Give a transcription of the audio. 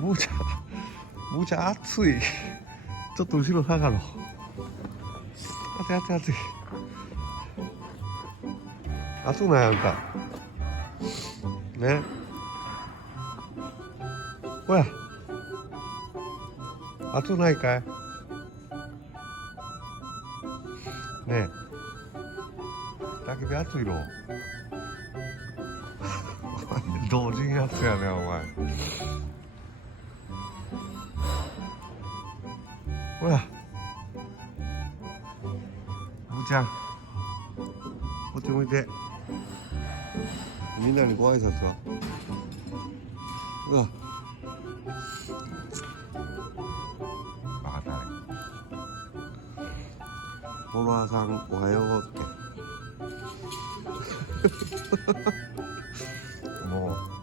むちゃ暑い。ちょっと後ろ下がろう。暑い暑い暑い。暑くないあんた。ね。ほら。暑くないかい。ねえ。焚き火暑いろ。同時に暑いやねお前。ほら。むちゃん。こっち向いて。みんなにご挨拶は。うわ。バカたれ。フォロワーさんおはようって。もう。